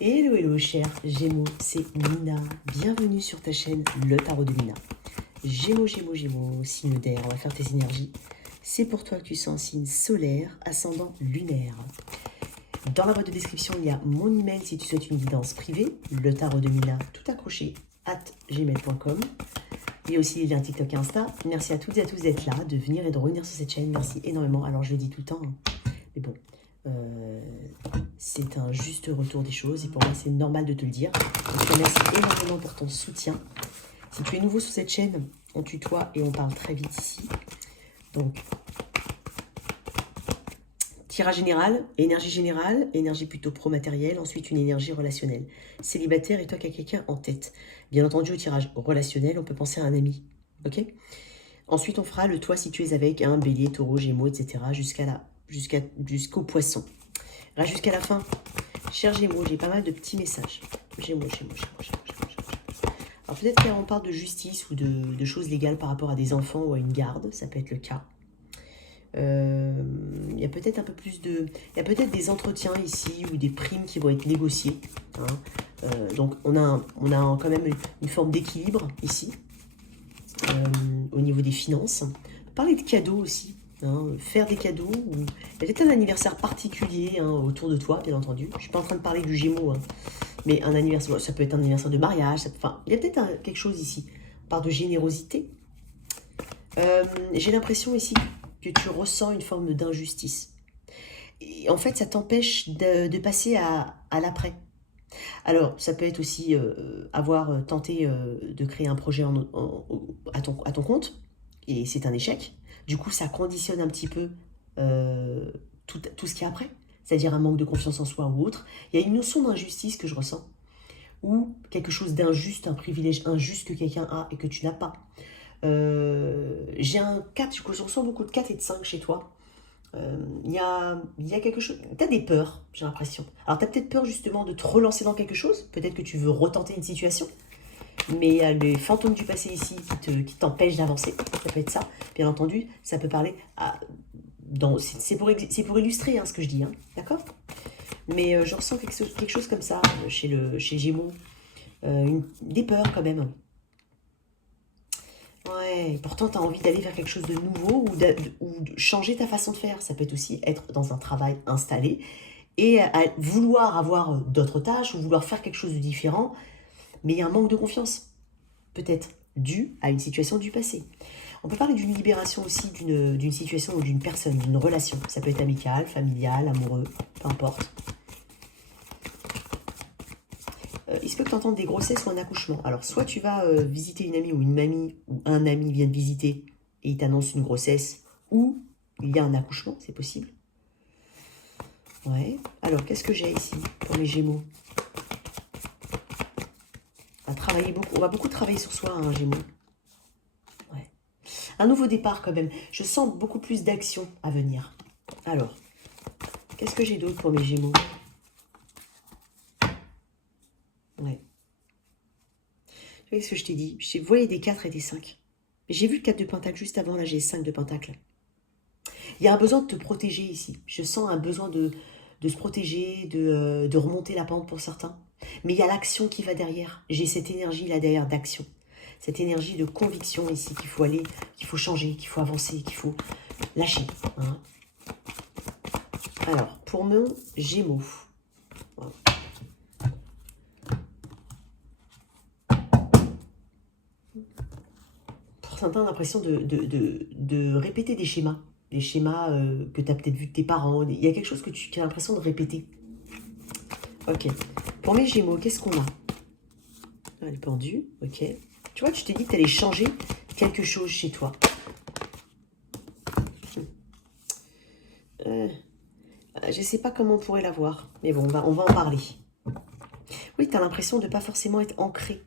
Hello, hello, chers Gémeaux, c'est Mina. Bienvenue sur ta chaîne Le Tarot de Mina. Gémeaux, Gémeaux, Gémeaux, signe d'air, on va faire tes énergies. C'est pour toi que tu sens un signe solaire, ascendant lunaire. Dans la boîte de description, il y a mon email si tu souhaites une guidance privée, Le Tarot de Mina, tout accroché, @gmail.com. Il y a aussi les liens TikTok et Insta. Merci à toutes et à tous d'être là, de venir et de revenir sur cette chaîne. Merci énormément. Alors, je le dis tout le temps, hein, mais bon, c'est un juste retour des choses et pour moi c'est normal de te le dire. Donc, je te remercie énormément pour ton soutien. Si tu es nouveau sur cette chaîne, on tutoie et on parle très vite ici. Donc, tirage général, énergie plutôt pro-matérielle, ensuite une énergie relationnelle. Célibataire et toi qui as quelqu'un en tête. Bien entendu, au tirage relationnel, on peut penser à un ami. Ok? Ensuite, on fera le toi si tu es avec un bélier, taureau, gémeaux, etc. jusqu'au poisson. Là, jusqu'à la fin. Chers Gémeaux, j'ai pas mal de petits messages. Gémeaux. Alors peut-être qu'on parle de justice ou de choses légales par rapport à des enfants ou à une garde. Ça peut être le cas. Il y a peut-être un peu plus de... Il y a peut-être des entretiens ici ou des primes qui vont être négociées. Hein. Donc on a quand même une forme d'équilibre ici. Au niveau des finances. On peut parler de cadeaux aussi. Hein, faire des cadeaux. Il y a peut-être un anniversaire particulier hein, autour de toi, bien entendu. Je ne suis pas en train de parler du Gémeaux. Hein, mais un anniversaire, ça peut être un anniversaire de mariage. Enfin, il y a peut-être quelque chose ici. On parle de générosité. J'ai l'impression ici que tu ressens une forme d'injustice. Et en fait, ça t'empêche de passer à l'après. Alors, ça peut être aussi avoir tenté de créer un projet à ton compte, et c'est un échec. Du coup, ça conditionne un petit peu tout ce qui est après, c'est-à-dire un manque de confiance en soi ou autre. Il y a une notion d'injustice que je ressens, ou quelque chose d'injuste, un privilège injuste que quelqu'un a et que tu n'as pas. J'ai un 4, je ressens beaucoup de 4 et de 5 chez toi. Il y a quelque chose... Tu as des peurs, j'ai l'impression. Alors, tu as peut-être peur justement de te relancer dans quelque chose. Peut-être que tu veux retenter une situation. Mais il y a les fantômes du passé ici qui t'empêchent d'avancer. Ça peut être ça. Bien entendu, ça peut parler à... C'est pour illustrer hein, ce que je dis. Hein, d'accord? Mais je ressens quelque chose comme ça chez Gémeaux. Des peurs quand même. Ouais, pourtant tu as envie d'aller vers quelque chose de nouveau ou de changer ta façon de faire. Ça peut être aussi être dans un travail installé et vouloir avoir d'autres tâches ou vouloir faire quelque chose de différent, mais il y a un manque de confiance, peut-être dû à une situation du passé. On peut parler d'une libération aussi d'une situation ou d'une personne, d'une relation. Ça peut être amical, familial, amoureux, peu importe. Il se peut que tu entendes des grossesses ou un accouchement. Alors, soit tu vas visiter une amie ou une mamie ou un ami vient de visiter et il t'annonce une grossesse ou il y a un accouchement, c'est possible. Ouais. Alors, qu'est-ce que j'ai ici pour les Gémeaux? On va beaucoup travailler sur soi, hein, Gémeaux. Ouais. Un nouveau départ quand même. Je sens beaucoup plus d'action à venir. Alors, qu'est-ce que j'ai d'autre pour mes Gémeaux? Ouais. Tu vois ce que je t'ai dit? Je voyais des 4 et des 5. J'ai vu le 4 de Pentacle juste avant, là j'ai 5 de Pentacle. Il y a un besoin de te protéger ici. Je sens un besoin de se protéger, de remonter la pente pour certains. Mais il y a l'action qui va derrière. J'ai cette énergie là derrière d'action. Cette énergie de conviction ici qu'il faut aller, qu'il faut changer, qu'il faut avancer, qu'il faut lâcher. Hein. Alors, pour mon Gémeaux. Voilà. Pour certains, on a l'impression de répéter des schémas. Des schémas que tu as peut-être vu de tes parents. Il y a quelque chose que tu as l'impression de répéter. Ok. Pour mes Gémeaux, qu'est-ce qu'on a? Le pendu, ok. Tu vois, tu t'es dit que tu allais changer quelque chose chez toi. Je ne sais pas comment on pourrait l'avoir. Mais bon, on va en parler. Oui, tu as l'impression de ne pas forcément être ancré.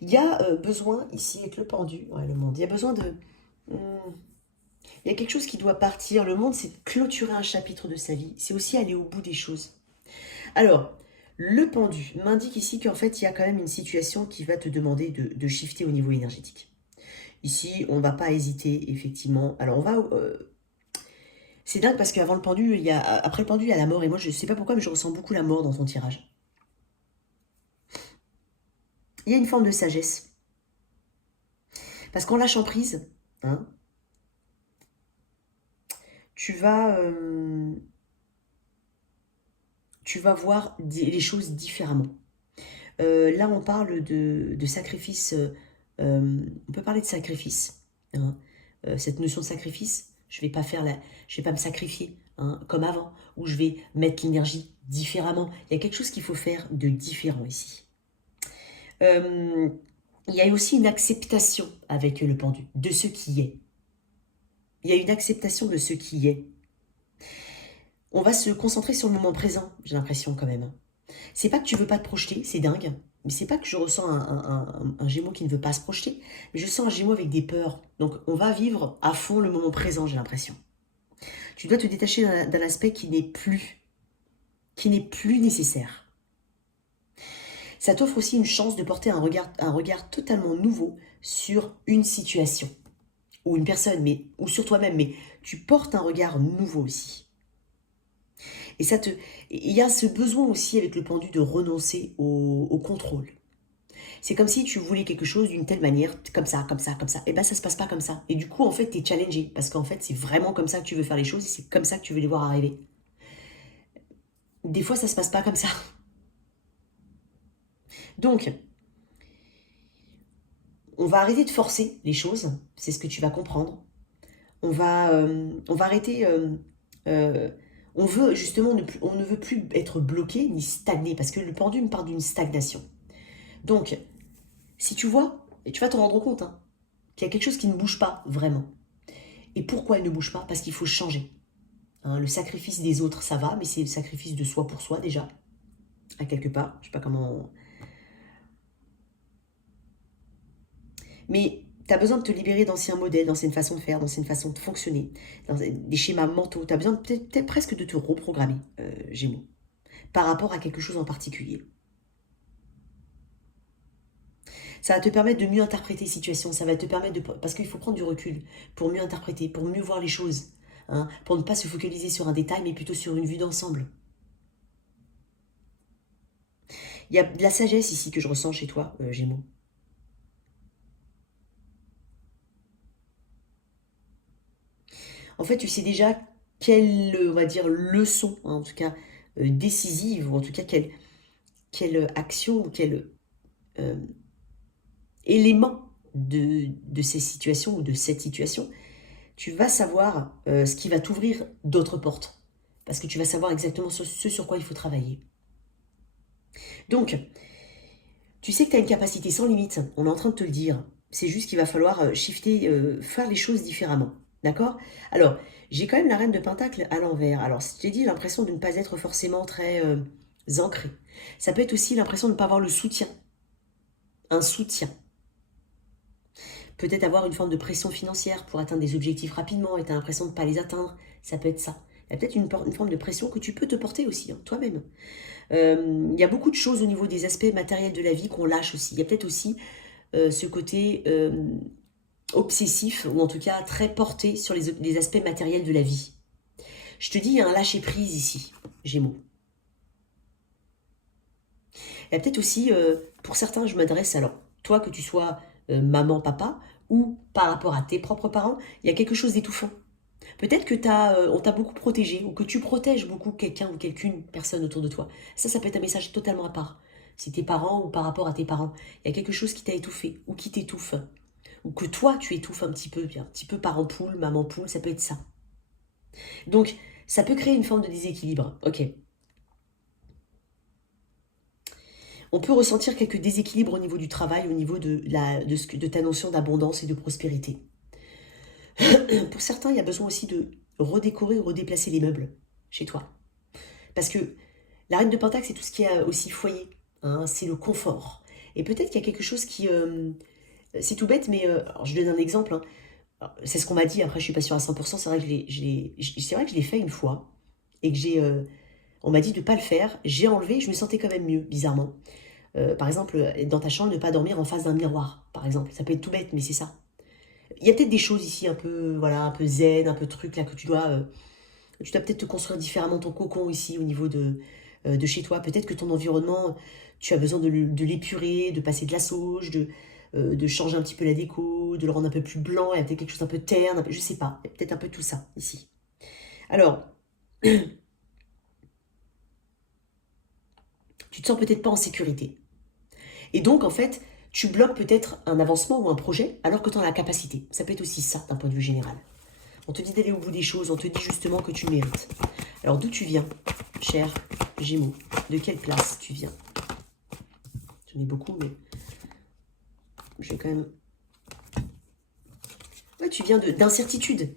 Il y a besoin, ici, avec le pendu, ouais, le monde, il y a besoin de... il y a quelque chose qui doit partir. Le monde, c'est clôturer un chapitre de sa vie. C'est aussi aller au bout des choses. Alors, le pendu m'indique ici qu'en fait, il y a quand même une situation qui va te demander de shifter au niveau énergétique. Ici, on ne va pas hésiter, effectivement. Alors, on va... C'est dingue parce qu'avant le pendu, après le pendu, il y a la mort. Et moi, je ne sais pas pourquoi, mais je ressens beaucoup la mort dans ton tirage. Il y a une forme de sagesse. Parce qu'en lâchant prise, hein, tu vas, voir les choses différemment. Là, on parle de sacrifice. On peut parler de sacrifice. Hein. Cette notion de sacrifice, je vais pas je vais pas me sacrifier hein, comme avant, où je vais mettre l'énergie différemment. Il y a quelque chose qu'il faut faire de différent ici. Il y a aussi une acceptation avec le pendu, de ce qui est. Il y a une acceptation de ce qui est. On va se concentrer sur le moment présent, j'ai l'impression quand même. C'est pas que tu veux pas te projeter, c'est dingue. Mais c'est pas que je ressens un Gémeaux qui ne veut pas se projeter, mais je sens un Gémeaux avec des peurs. Donc on va vivre à fond le moment présent, j'ai l'impression. Tu dois te détacher d'un aspect qui n'est plus nécessaire. Ça t'offre aussi une chance de porter un regard totalement nouveau sur une situation ou une personne, ou sur toi-même, mais tu portes un regard nouveau aussi. Et il y a ce besoin aussi avec le pendu de renoncer au contrôle. C'est comme si tu voulais quelque chose d'une telle manière, comme ça, comme ça, comme ça. Et bien, ça se passe pas comme ça. Et du coup, en fait, tu es challengé. Parce qu'en fait, c'est vraiment comme ça que tu veux faire les choses et c'est comme ça que tu veux les voir arriver. Des fois, ça se passe pas comme ça. Donc, on va arrêter de forcer les choses. C'est ce que tu vas comprendre. On va arrêter... on veut justement, on ne veut plus être bloqué ni stagné. Parce que le pendu me parle d'une stagnation. Donc, si tu vois, et tu vas te rendre compte, hein, qu'il y a quelque chose qui ne bouge pas vraiment. Et pourquoi elle ne bouge pas? Parce qu'il faut changer. Hein, le sacrifice des autres, ça va, mais c'est le sacrifice de soi pour soi déjà, à quelque part. Je sais pas comment... Mais tu as besoin de te libérer d'anciens modèles, d'anciennes façons de faire, d'anciennes façons de fonctionner, des schémas mentaux. Tu as besoin peut-être presque de te reprogrammer, Gémeaux, par rapport à quelque chose en particulier. Ça va te permettre de mieux interpréter les situations, ça va te permettre de... Parce qu'il faut prendre du recul pour mieux interpréter, pour mieux voir les choses, hein, pour ne pas se focaliser sur un détail, mais plutôt sur une vue d'ensemble. Il y a de la sagesse ici que je ressens chez toi, Gémeaux. En fait, tu sais déjà quelle, on va dire, leçon, hein, en tout cas décisive, ou en tout cas quelle action, quel élément de ces situations ou de cette situation, tu vas savoir ce qui va t'ouvrir d'autres portes. Parce que tu vas savoir exactement ce sur quoi il faut travailler. Donc, tu sais que tu as une capacité sans limite, on est en train de te le dire. C'est juste qu'il va falloir shifter, faire les choses différemment. D'accord? Alors, j'ai quand même la reine de Pentacle à l'envers. Alors, j'ai dit l'impression de ne pas être forcément très ancrée. Ça peut être aussi l'impression de ne pas avoir le soutien. Un soutien. Peut-être avoir une forme de pression financière pour atteindre des objectifs rapidement et tu as l'impression de ne pas les atteindre. Ça peut être ça. Il y a peut-être une forme de pression que tu peux te porter aussi, hein, toi-même. Il y a beaucoup de choses au niveau des aspects matériels de la vie qu'on lâche aussi. Il y a peut-être aussi ce côté obsessif, ou en tout cas très porté sur les aspects matériels de la vie. Je te dis, il y a un lâcher-prise ici, Gémeaux. Il y a peut-être aussi, pour certains, je m'adresse, alors, toi que tu sois maman, papa, ou par rapport à tes propres parents, il y a quelque chose d'étouffant. Peut-être que on t'a beaucoup protégé, ou que tu protèges beaucoup quelqu'un ou quelqu'une personne autour de toi. Ça peut être un message totalement à part. C'est tes parents ou par rapport à tes parents. Il y a quelque chose qui t'a étouffé, ou qui t'étouffe. Ou que toi, tu étouffes un petit peu parent poule, maman poule, ça peut être ça. Donc, ça peut créer une forme de déséquilibre. Ok. On peut ressentir quelques déséquilibres au niveau du travail, au niveau de ta notion d'abondance et de prospérité. Pour certains, il y a besoin aussi de redécorer ou redéplacer les meubles chez toi. Parce que la reine de Pentacle, c'est tout ce qui est aussi foyer. Hein, c'est le confort. Et peut-être qu'il y a quelque chose qui... c'est tout bête, mais alors je donne un exemple. Hein. C'est ce qu'on m'a dit, après je suis pas sûre à 100%, c'est vrai que je l'ai fait une fois. Et que on m'a dit de ne pas le faire. J'ai enlevé, je me sentais quand même mieux, bizarrement. Par exemple, dans ta chambre, ne pas dormir en face d'un miroir, par exemple. Ça peut être tout bête, mais c'est ça. Il y a peut-être des choses ici un peu, voilà, un peu zen, un peu truc là que tu dois Tu dois peut-être te construire différemment ton cocon ici au niveau de chez toi. Peut-être que ton environnement, tu as besoin de l'épurer, de passer de la sauge, de changer un petit peu la déco, de le rendre un peu plus blanc, il y a peut-être quelque chose un peu terne, un peu, je sais pas, il y a peut-être un peu tout ça ici. Alors, tu te sens peut-être pas en sécurité. Et donc, en fait, tu bloques peut-être un avancement ou un projet alors que tu en as la capacité. Ça peut être aussi ça d'un point de vue général. On te dit d'aller au bout des choses, on te dit justement que tu mérites. Alors d'où tu viens, cher Gémeaux? De quelle place tu viens? J'en ai beaucoup, mais je vais quand même... Ouais, tu viens d'incertitude.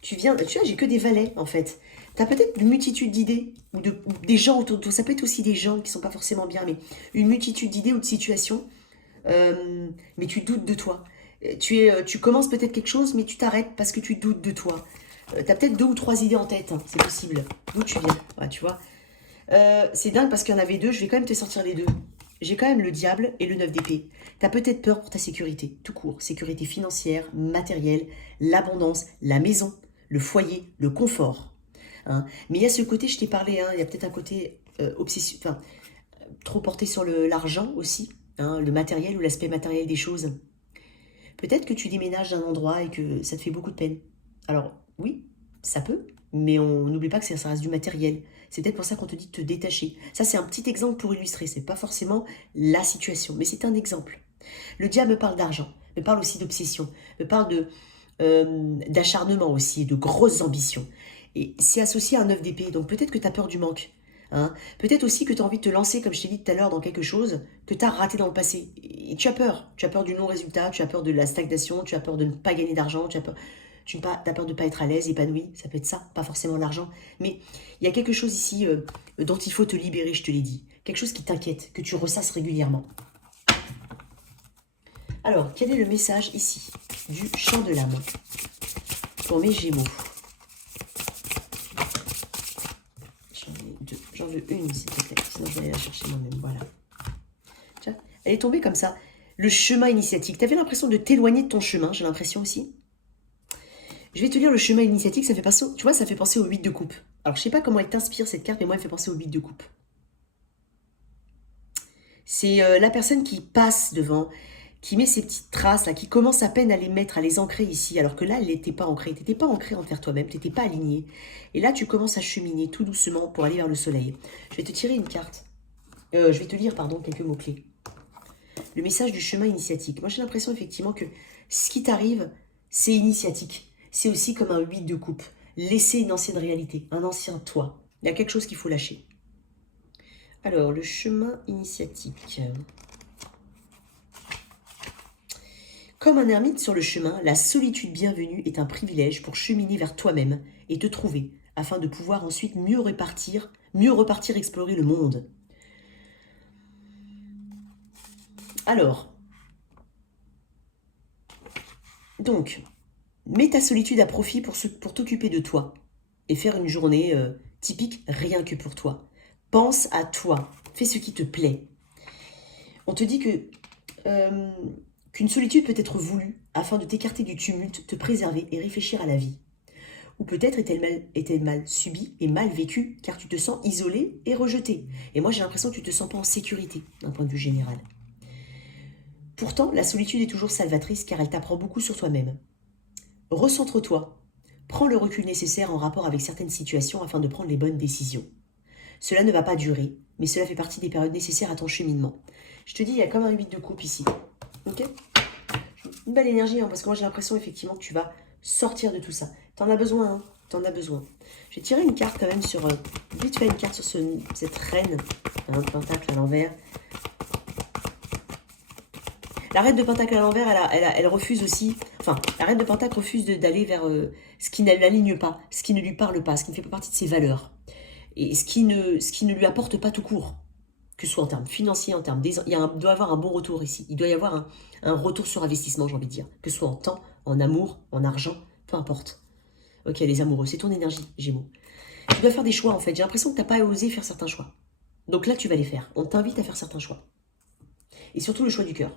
Tu vois, j'ai que des valets, en fait. Tu as peut-être une multitude d'idées, ou des gens autour de toi. Ça peut être aussi des gens qui sont pas forcément bien, mais une multitude d'idées ou de situations. Mais tu doutes de toi. Tu commences peut-être quelque chose, mais tu t'arrêtes parce que tu doutes de toi. Tu as peut-être 2 ou 3 idées en tête, hein, c'est possible. D'où tu viens, ouais, tu vois. C'est dingue parce qu'il y en avait 2, je vais quand même te sortir les 2. J'ai quand même le diable et le 9 d'épée. Tu as peut-être peur pour ta sécurité, tout court. Sécurité financière, matérielle, l'abondance, la maison, le foyer, le confort. Hein. Mais il y a ce côté, je t'ai parlé, hein, il y a peut-être un côté obsession, enfin, trop porté sur l'argent aussi, hein, le matériel ou l'aspect matériel des choses. Peut-être que tu déménages d'un endroit et que ça te fait beaucoup de peine. Alors, oui, ça peut, mais on n'oublie pas que ça reste du matériel. C'est peut-être pour ça qu'on te dit de te détacher. Ça, c'est un petit exemple pour illustrer. C'est pas forcément la situation, mais c'est un exemple. Le diable me parle d'argent, me parle aussi d'obsession, me parle d'acharnement aussi, de grosses ambitions. Et c'est associé à un œuf d'épée, donc peut-être que tu as peur du manque. Hein. Peut-être aussi que tu as envie de te lancer, comme je t'ai dit tout à l'heure, dans quelque chose que tu as raté dans le passé. Et tu as peur. Tu as peur du non-résultat, tu as peur de la stagnation, tu as peur de ne pas gagner d'argent, tu as peur de ne pas être à l'aise, épanoui. Ça peut être ça, pas forcément l'argent. Mais il y a quelque chose ici dont il faut te libérer, je te l'ai dit. Quelque chose qui t'inquiète, que tu ressasses régulièrement. Alors, quel est le message ici du chant de l'âme pour mes Gémeaux? J'en veux une, s'il te plaît. Sinon, je vais aller la chercher moi-même. Voilà. Tiens, elle est tombée comme ça. Le chemin initiatique. Tu avais l'impression de t'éloigner de ton chemin, j'ai l'impression aussi. Je vais te lire le chemin initiatique. Ça fait penser, tu vois, ça fait penser au 8 de coupe. Alors, je ne sais pas comment elle t'inspire, cette carte, mais moi, elle fait penser au 8 de coupe. C'est la personne qui passe devant, qui met ses petites traces, là, qui commence à peine à les mettre, à les ancrer ici, alors que là, elle n'était pas ancrée. Tu n'étais pas ancré envers toi-même, tu n'étais pas aligné. Et là, tu commences à cheminer tout doucement pour aller vers le soleil. Je vais te tirer une carte. Je vais te lire, pardon, quelques mots-clés. Le message du chemin initiatique. Moi, j'ai l'impression, effectivement, que ce qui t'arrive, c'est initiatique. C'est aussi comme un 8 de coupe. Laisser une ancienne réalité, un ancien toi. Il y a quelque chose qu'il faut lâcher. Alors, le chemin initiatique. Comme un ermite sur le chemin, la solitude bienvenue est un privilège pour cheminer vers toi-même et te trouver, afin de pouvoir ensuite mieux repartir explorer le monde. Alors, donc, mets ta solitude à profit pour t'occuper de toi et faire une journée typique rien que pour toi. Pense à toi, fais ce qui te plaît. On te dit que qu'une solitude peut être voulue afin de t'écarter du tumulte, te préserver et réfléchir à la vie. Ou peut-être est-elle mal subie et mal vécue car tu te sens isolé et rejeté. Et moi j'ai l'impression que tu ne te sens pas en sécurité d'un point de vue général. Pourtant, la solitude est toujours salvatrice car elle t'apprend beaucoup sur toi-même. Recentre-toi. Prends le recul nécessaire en rapport avec certaines situations afin de prendre les bonnes décisions. Cela ne va pas durer, mais cela fait partie des périodes nécessaires à ton cheminement. Je te dis, il y a comme un 8 de coupe ici. Ok? Une belle énergie, hein, parce que moi j'ai l'impression effectivement que tu vas sortir de tout ça. T'en as besoin, hein? T'en as besoin. Je vais tirer une carte quand même sur... vite fait une carte sur cette reine. Un pentacle à l'envers. La reine de pentacle à l'envers, elle refuse aussi... Enfin, la reine de pentacle refuse d'aller vers ce qui ne l'aligne pas, ce qui ne lui parle pas, ce qui ne fait pas partie de ses valeurs. Et ce qui ne lui apporte pas tout court. Que ce soit en termes financiers, en termes... Il doit y avoir un bon retour ici. Il doit y avoir un retour sur investissement, j'ai envie de dire. Que ce soit en temps, en amour, en argent, peu importe. Ok, les amoureux, c'est ton énergie, Gémeaux. Tu dois faire des choix, en fait. J'ai l'impression que tu n'as pas osé faire certains choix. Donc là, tu vas les faire. On t'invite à faire certains choix. Et surtout le choix du cœur.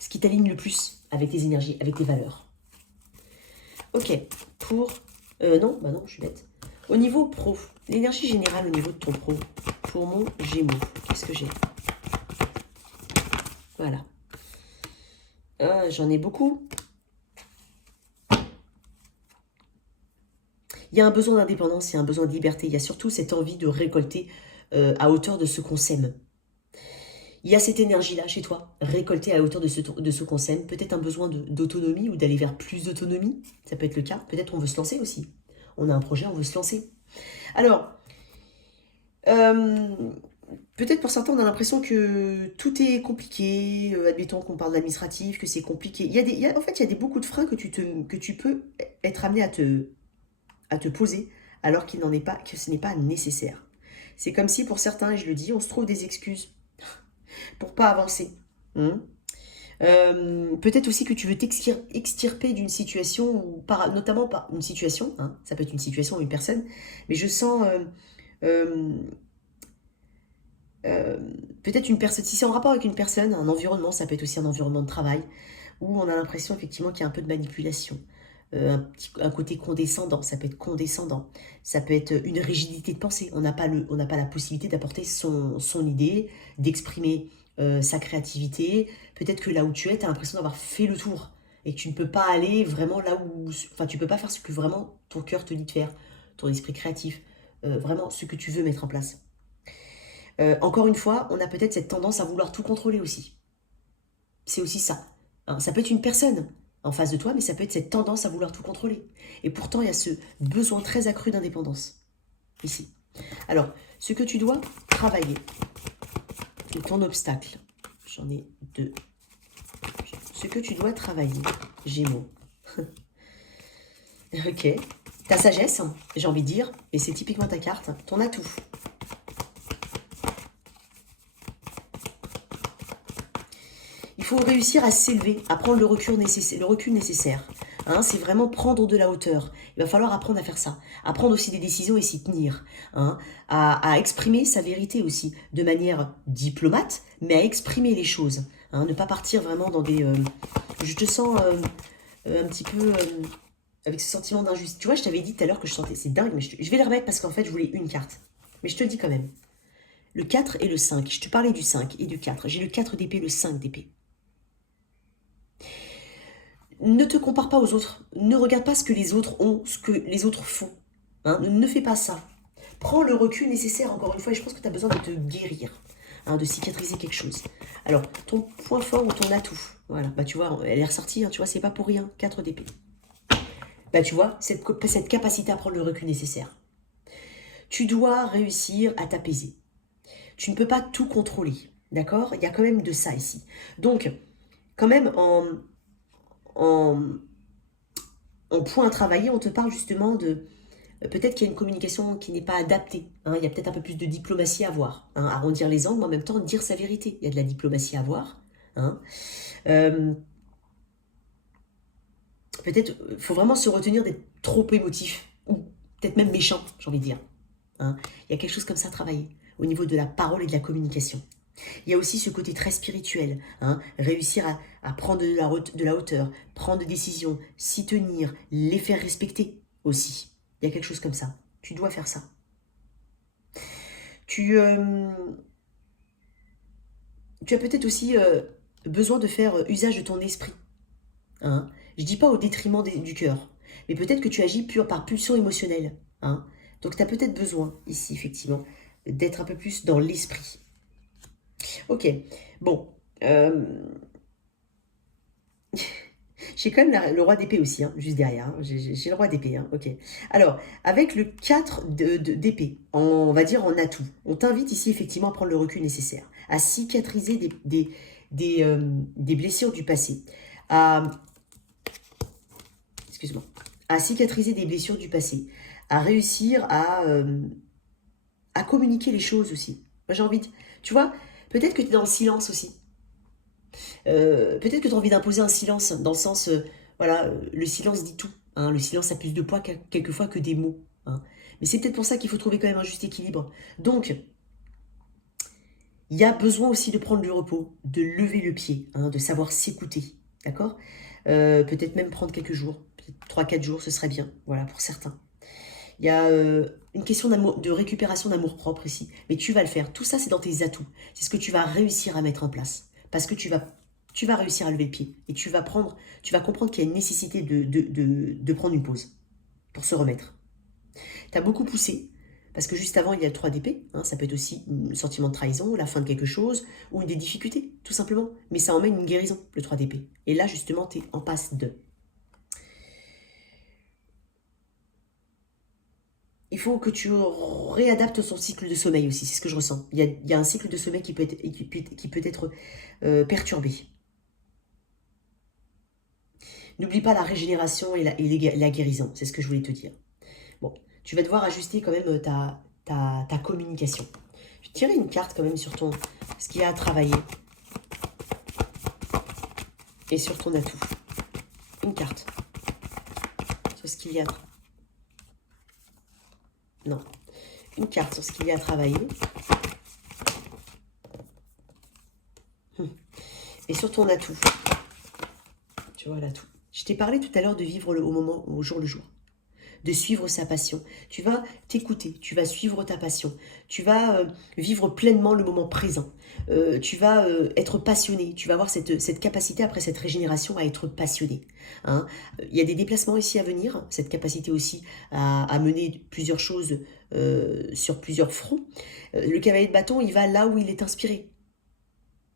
Ce qui t'aligne le plus avec tes énergies, avec tes valeurs. Ok, pour... non, bah non, je suis bête. Au niveau pro, l'énergie générale au niveau de ton pro, pour mon Gémeaux, qu'est-ce que j'ai? Voilà. J'en ai beaucoup. Il y a un besoin d'indépendance, il y a un besoin de liberté. Il y a surtout cette envie de récolter à hauteur de ce qu'on sème. Il y a cette énergie-là chez toi, récoltée à hauteur de ce qu'on sème. Peut-être un besoin d'autonomie ou d'aller vers plus d'autonomie. Ça peut être le cas. Peut-être on veut se lancer aussi. On a un projet, on veut se lancer. Alors, peut-être pour certains, on a l'impression que tout est compliqué. Admettons qu'on parle d'administratif, que c'est compliqué. En fait, il y a beaucoup de freins que tu peux être amené à te poser, alors qu'il n'en est pas, que ce n'est pas nécessaire. C'est comme si pour certains, et je le dis, on se trouve des excuses pour pas avancer. Peut-être aussi que tu veux t'extirper d'une situation, notamment par une situation, ça peut être une situation ou une personne, mais je sens peut-être une personne, si c'est en rapport avec une personne, un environnement, ça peut être aussi un environnement de travail, où on a l'impression effectivement qu'il y a un peu de manipulation. Un côté condescendant, ça peut être condescendant, ça peut être une rigidité de pensée, on n'a pas la possibilité d'apporter son idée, d'exprimer sa créativité, peut-être que là où tu es, tu as l'impression d'avoir fait le tour, et que tu ne peux pas aller vraiment là où, enfin tu peux pas faire ce que vraiment ton cœur te dit de faire, ton esprit créatif, vraiment ce que tu veux mettre en place. Encore une fois, on a peut-être cette tendance à vouloir tout contrôler aussi. C'est aussi ça. Ça peut être une personne en face de toi, mais ça peut être cette tendance à vouloir tout contrôler. Et pourtant, il y a ce besoin très accru d'indépendance, ici. Alors, ce que tu dois travailler, ton obstacle, j'en ai deux. Ce que tu dois travailler, Gémeaux. Ok. Ta sagesse, j'ai envie de dire, et c'est typiquement ta carte, ton atout. Il faut réussir à s'élever, à prendre le recul nécessaire. C'est vraiment prendre de la hauteur. Il va falloir apprendre à faire ça. À prendre aussi des décisions et s'y tenir. À exprimer sa vérité aussi, de manière diplomate, mais à exprimer les choses. Ne pas partir vraiment dans des... je te sens un petit peu avec ce sentiment d'injustice. Tu vois, je t'avais dit tout à l'heure que je sentais... C'est dingue, mais je vais les remettre parce qu'en fait, je voulais une carte. Mais je te le dis quand même. Le 4 et le 5. Je te parlais du 5 et du 4. J'ai le 4 d'épée, le 5 d'épée. Ne te compare pas aux autres. Ne regarde pas ce que les autres ont, ce que les autres font. Ne fais pas ça. Prends le recul nécessaire, encore une fois, et je pense que tu as besoin de te guérir, de cicatriser quelque chose. Alors, ton point fort ou ton atout, voilà, bah tu vois, elle est ressortie, tu vois, c'est pas pour rien, 4 d'épée. Bah tu vois, cette capacité à prendre le recul nécessaire. Tu dois réussir à t'apaiser. Tu ne peux pas tout contrôler, d'accord? Il y a quand même de ça ici. Donc, quand même, en point à travailler, on te parle justement de... Peut-être qu'il y a une communication qui n'est pas adaptée. Il y a peut-être un peu plus de diplomatie à avoir. Arrondir les angles, mais en même temps dire sa vérité. Il y a de la diplomatie à avoir. Peut-être il faut vraiment se retenir d'être trop émotif. Ou peut-être même méchant, j'ai envie de dire. Il y a quelque chose comme ça à travailler. Au niveau de la parole et de la communication. Il y a aussi ce côté très spirituel, réussir à prendre de la hauteur, prendre des décisions, s'y tenir, les faire respecter aussi. Il y a quelque chose comme ça. Tu dois faire ça. Tu as peut-être aussi besoin de faire usage de ton esprit. Je ne dis pas au détriment du cœur, mais peut-être que tu agis par pulsion émotionnelle. Donc tu as peut-être besoin ici, effectivement, d'être un peu plus dans l'esprit. Ok, bon. J'ai quand même le roi d'épée aussi, juste derrière. J'ai le roi d'épée, ok. Alors, avec le 4 d'épée, on va dire en atout, on t'invite ici effectivement à prendre le recul nécessaire, à cicatriser des blessures du passé, excuse-moi, à cicatriser des blessures du passé, à réussir à communiquer les choses aussi. Moi j'ai envie de... Tu vois, peut-être que tu es dans le silence aussi. Peut-être que tu as envie d'imposer un silence, dans le sens, voilà, le silence dit tout. Le silence a plus de poids quelquefois que des mots. Mais c'est peut-être pour ça qu'il faut trouver quand même un juste équilibre. Donc, il y a besoin aussi de prendre du repos, de lever le pied, de savoir s'écouter. D'accord Peut-être même prendre quelques jours, peut-être 3-4 jours, ce serait bien, voilà, pour certains. Il y a une question de récupération d'amour-propre ici. Mais tu vas le faire. Tout ça, c'est dans tes atouts. C'est ce que tu vas réussir à mettre en place. Parce que tu vas réussir à lever le pied. Et tu vas comprendre qu'il y a une nécessité de prendre une pause pour se remettre. Tu as beaucoup poussé. Parce que juste avant, il y a le 3 d'épée. Hein, ça peut être aussi un sentiment de trahison, la fin de quelque chose, ou des difficultés, tout simplement. Mais ça emmène une guérison, le 3 d'épée. Et là, justement, tu es en passe de. Il faut que tu réadaptes ton cycle de sommeil aussi, c'est ce que je ressens. Il y a un cycle de sommeil qui peut être perturbé. N'oublie pas la régénération et la guérison, c'est ce que je voulais te dire. Bon, tu vas devoir ajuster quand même ta communication. Je vais tirer une carte quand même sur ce qu'il y a à travailler. Et sur ton atout. Une carte. Sur ce qu'il y a. Non. Une carte sur ce qu'il y a à travailler. Et sur ton atout. Tu vois l'atout. Je t'ai parlé tout à l'heure de vivre au jour le jour. De suivre sa passion. Tu vas t'écouter, tu vas suivre ta passion. Tu vas vivre pleinement le moment présent. Tu vas être passionné. Tu vas avoir cette capacité, après cette régénération, à être passionné. Hein. Il y a des déplacements ici à venir. Cette capacité aussi à mener plusieurs choses sur plusieurs fronts. Le cavalier de bâton, il va là où il est inspiré.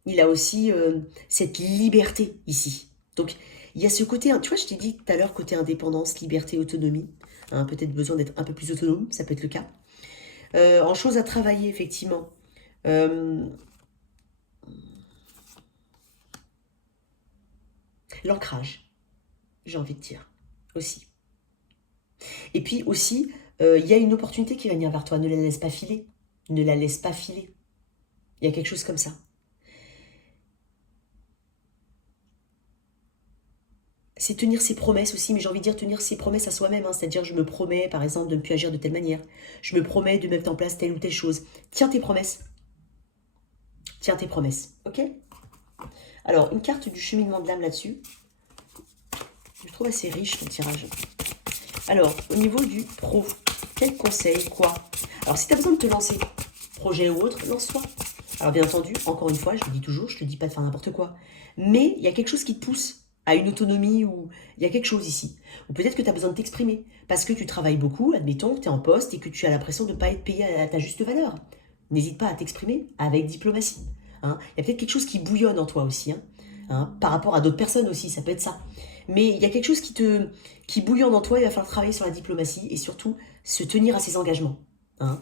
Il a aussi cette liberté ici. Donc, il y a ce côté, tu vois, je t'ai dit tout à l'heure, côté indépendance, liberté, autonomie. Hein, peut-être besoin d'être un peu plus autonome, ça peut être le cas. En choses à travailler, effectivement. L'ancrage, j'ai envie de dire, aussi. Et puis aussi, il y a une opportunité qui va venir vers toi. Ne la laisse pas filer. Ne la laisse pas filer. Il y a quelque chose comme ça. C'est tenir ses promesses aussi, mais j'ai envie de dire tenir ses promesses à soi-même. Hein, c'est-à-dire, je me promets, par exemple, de ne plus agir de telle manière. Je me promets de mettre en place telle ou telle chose. Tiens tes promesses. Tiens tes promesses, ok? Alors, une carte du cheminement de l'âme là-dessus. Je trouve assez riche ton tirage. Alors, au niveau du pro, quel conseil, quoi? Alors, si tu as besoin de te lancer, projet ou autre, lance-toi. Alors, bien entendu, encore une fois, je le dis toujours, je te dis pas de faire n'importe quoi. Mais il y a quelque chose qui te pousse à une autonomie, ou il y a quelque chose ici. Ou peut-être que tu as besoin de t'exprimer, parce que tu travailles beaucoup, admettons que tu es en poste et que tu as l'impression de ne pas être payé à ta juste valeur. N'hésite pas à t'exprimer avec diplomatie. Hein. Il y a peut-être quelque chose qui bouillonne en toi aussi, hein, par rapport à d'autres personnes aussi, ça peut être ça. Mais il y a quelque chose qui bouillonne en toi, il va falloir travailler sur la diplomatie et surtout se tenir à ses engagements. Hein.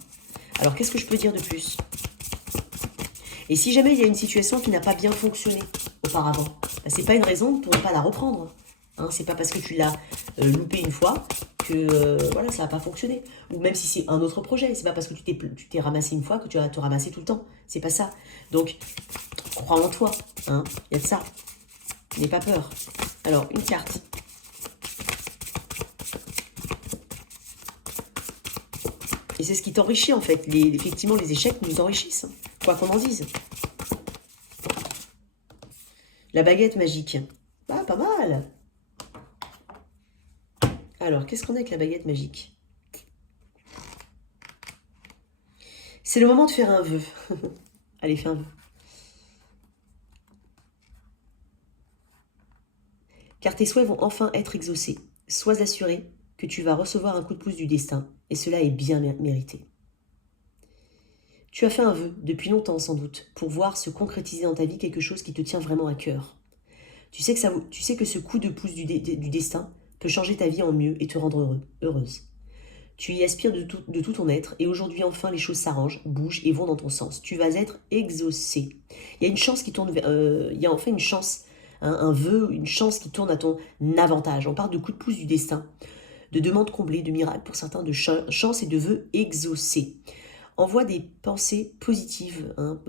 Alors qu'est-ce que je peux dire de plus? Et si jamais il y a une situation qui n'a pas bien fonctionné auparavant, bah, c'est pas une raison pour ne pas la reprendre. Hein, c'est pas parce que tu l'as loupé une fois que voilà, ça n'a pas fonctionné. Ou même si c'est un autre projet, c'est pas parce que tu t'es ramassé une fois que tu vas te ramasser tout le temps. C'est pas ça. Donc, crois en toi. Hein, il y a de ça. N'aie pas peur. Alors, une carte. Et c'est ce qui t'enrichit en fait. Effectivement, les échecs nous enrichissent. Quoi qu'on en dise. La baguette magique. Ah, pas mal. Alors, qu'est-ce qu'on a avec la baguette magique? C'est le moment de faire un vœu. Allez, fais un vœu. Car tes souhaits vont enfin être exaucés. Sois assuré que tu vas recevoir un coup de pouce du destin, et cela est bien mérité. Tu as fait un vœu, depuis longtemps sans doute, pour voir se concrétiser dans ta vie quelque chose qui te tient vraiment à cœur. Tu sais que ce coup de pouce du destin peut changer ta vie en mieux et te rendre heureuse. Tu y aspires de tout ton être, et aujourd'hui enfin les choses s'arrangent, bougent et vont dans ton sens. Tu vas être exaucé. Il y a une chance qui tourne il y a enfin une chance, un vœu, une chance qui tourne à ton avantage. On parle de coup de pouce du destin, de demandes comblées, de miracles pour certains, de chance et de vœux exaucés. Envoie des pensées positives. Hein,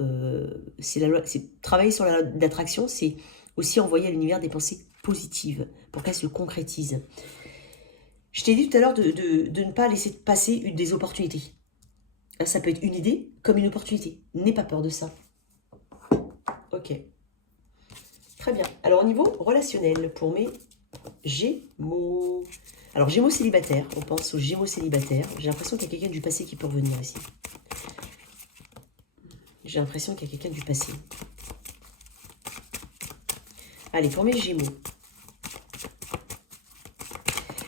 c'est travailler sur l'attraction, c'est aussi envoyer à l'univers des pensées positives pour qu'elles se concrétisent. Je t'ai dit tout à l'heure de ne pas laisser passer des opportunités. Ça peut être une idée comme une opportunité. N'aie pas peur de ça. Ok. Très bien. Alors au niveau relationnel, pour mes Gémeaux. Alors, Gémeaux célibataire, on pense aux Gémeaux célibataires. J'ai l'impression qu'il y a quelqu'un du passé qui peut revenir ici. J'ai l'impression qu'il y a quelqu'un du passé. Allez, pour mes Gémeaux.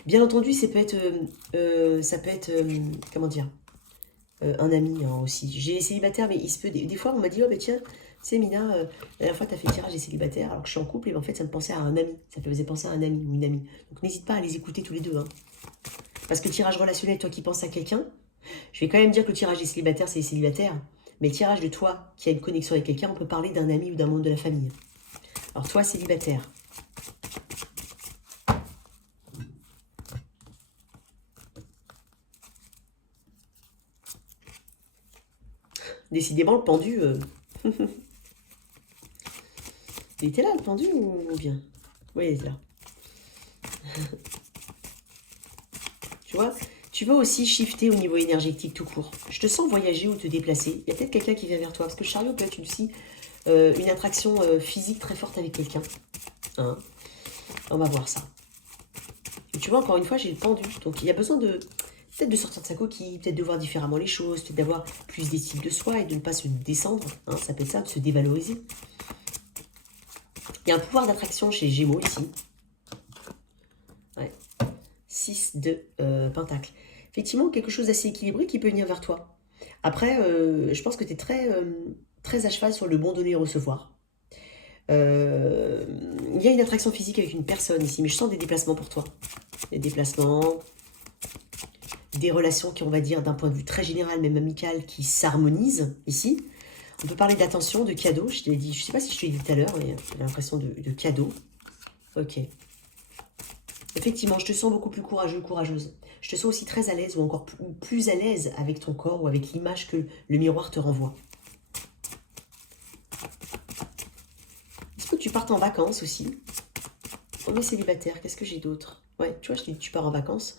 Bien entendu, ça peut être, comment dire, un ami hein, aussi. J'ai les célibataires, mais il se peut, des fois, on m'a dit, oh, mais tiens, tu sais, Mina, la dernière fois, tu as fait le tirage des célibataires, alors que je suis en couple, et en fait, ça me pensait à un ami. Ça me faisait penser à un ami ou une amie. Donc, n'hésite pas à les écouter tous les deux. Hein. Parce que le tirage relationnel, toi qui penses à quelqu'un, je vais quand même dire que le tirage des célibataires, c'est les célibataires. Mais le tirage de toi qui a une connexion avec quelqu'un, on peut parler d'un ami ou d'un membre de la famille. Alors, toi, célibataire. Décidément, le pendu... Il était là, le pendu, ou bien? Oui, il est là. Tu vois, tu veux aussi shifter au niveau énergétique tout court. Je te sens voyager ou te déplacer. Il y a peut-être quelqu'un qui vient vers toi. Parce que le chariot peut être aussi une attraction physique très forte avec quelqu'un. Hein, on va voir ça. Et tu vois, encore une fois, j'ai le pendu. Donc, il y a besoin de peut-être de sortir de sa coquille, peut-être de voir différemment les choses, peut-être d'avoir plus d'estime de soi et de ne pas se descendre. Hein, ça peut être ça, de se dévaloriser. Il y a un pouvoir d'attraction chez Gémeaux ici. Ouais. 6 de Pentacle. Effectivement, quelque chose d'assez équilibré qui peut venir vers toi. Après, je pense que tu es très à cheval sur le bon donner et recevoir. Il y a une attraction physique avec une personne ici, mais je sens des déplacements pour toi. Des déplacements, des relations qui, on va dire, d'un point de vue très général, même amical, qui s'harmonisent ici. On peut parler d'attention, de cadeaux. Je t'ai dit, je ne sais pas si je te l'ai dit tout à l'heure, mais j'ai l'impression de cadeaux. Ok. Effectivement, je te sens beaucoup plus courageux, courageuse. Je te sens aussi très à l'aise ou encore plus à l'aise avec ton corps ou avec l'image que le miroir te renvoie. Est-ce que tu partes en vacances aussi? On est célibataire, qu'est-ce que j'ai d'autre? Ouais, tu vois, je te dis, tu pars en vacances.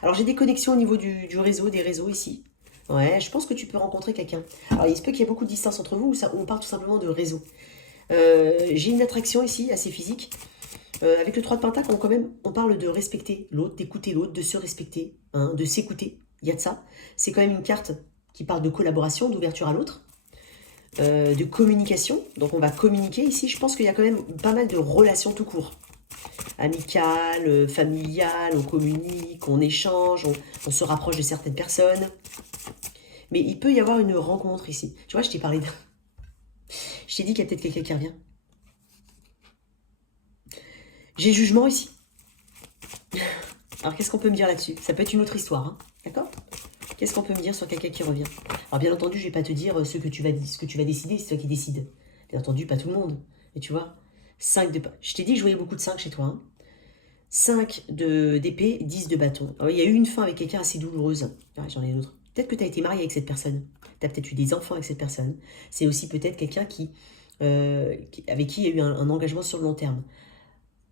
Alors, j'ai des connexions au niveau du réseau, des réseaux ici. Ouais, je pense que tu peux rencontrer quelqu'un. Alors, il se peut qu'il y ait beaucoup de distance entre vous ou on parle tout simplement de réseau. J'ai une attraction ici, assez physique. Avec le 3 de Pentacle, on parle de respecter l'autre, d'écouter l'autre, de se respecter, hein, de s'écouter. Il y a de ça. C'est quand même une carte qui parle de collaboration, d'ouverture à l'autre, de communication. Donc, on va communiquer ici. Je pense qu'il y a quand même pas mal de relations tout court. Amicales, familiales, on communique, on échange, on se rapproche de certaines personnes. Mais il peut y avoir une rencontre ici. Tu vois, je t'ai parlé de... Je t'ai dit qu'il y a peut-être quelqu'un qui revient. J'ai jugement ici. Alors, qu'est-ce qu'on peut me dire là-dessus? Ça peut être une autre histoire, hein, d'accord? Qu'est-ce qu'on peut me dire sur quelqu'un qui revient? Alors, bien entendu, je ne vais pas te dire ce que tu vas décider, c'est toi qui décides. Bien entendu, pas tout le monde. Mais tu vois, 5 de... Je t'ai dit que je voyais beaucoup de 5 chez toi. Hein. 5 d'épée, 10 de bâton. Alors, il y a eu une fin avec quelqu'un assez douloureuse. Ah, j'en ai une autre. Peut-être que tu as été marié avec cette personne. Tu as peut-être eu des enfants avec cette personne. C'est aussi peut-être quelqu'un avec qui il y a eu un engagement sur le long terme.